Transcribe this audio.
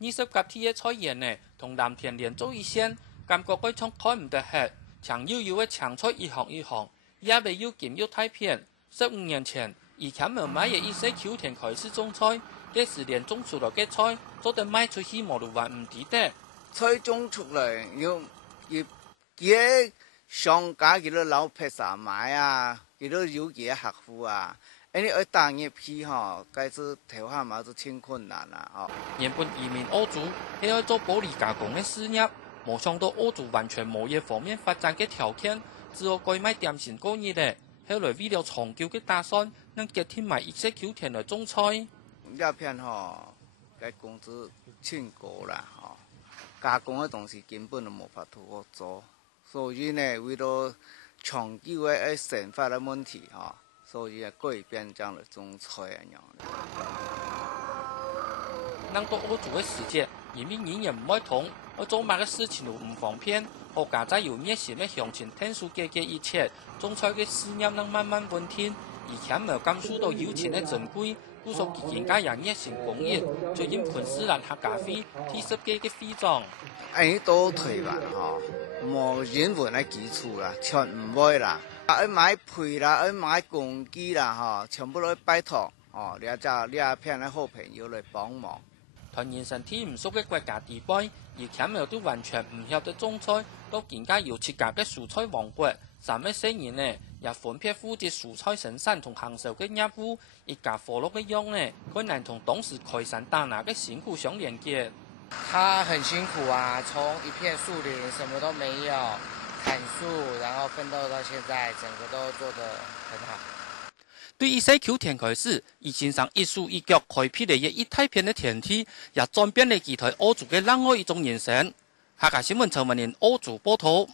20甲天嘅菜園呢，同藍田連做一線，感覺佢從開唔得吃，長悠悠嘅長菜一行一行，也未要見要太片。15年前，以前冇買嘅一些秋田開始種菜，這時連種出來嘅菜，做得賣出去冇路還唔抵得。菜種出來要幾商家幾多老百姓買啊，幾多有幾客戶啊。因為當一批哈，該是頭下嘛是挺困難啦哦。原本移民澳洲係要做玻璃加工嘅事業，冇想到澳洲完全冇呢方面發展嘅條件，只好改賣點心過日咧。後來為了長久嘅打算，能結添埋一些秋田來種菜。這片哈，該工資挺高啦哈，加工嘅東西根本都冇法度做，所以呢，為了長久嘅生活嘅問題哈。所以改變這樣的種菜啊樣。能到澳洲嘅世界，移民人也唔愛同，我做乜嘅事情都唔方便。我家仔有熱心嘅鄉親聽數嘅一切，種菜嘅事業能慢慢穩定。以前冇感受到有錢嘅珍貴，故所自然家人熱心公益，最近盤絲蘭客家會提出嘅會長。都退吧哈，冇人文嘅基礎啦，全唔會啦。要買配啦，要買工具啦，哈，全部都拜託哦，你就呢一片嘅好朋友嚟幫忙。同人生地唔熟嘅國家地位，而且冇都完全唔曉得種菜，都更加要設計嘅蔬菜王國。34年呢，也分別負責蔬菜生產同行銷嘅業務，一家火落嘅樣呢，佢能同當時開山打拿嘅辛苦相連結。他很辛苦啊，從一片樹林，什麼都沒有。砍樹，然後奮鬥到現在，整個都做得很好。對一些秋田開始，已經上一手一腳開闢了一大片的田地，也轉變了其他澳洲嘅另外一種人生。客家新聞陳文年澳洲報道。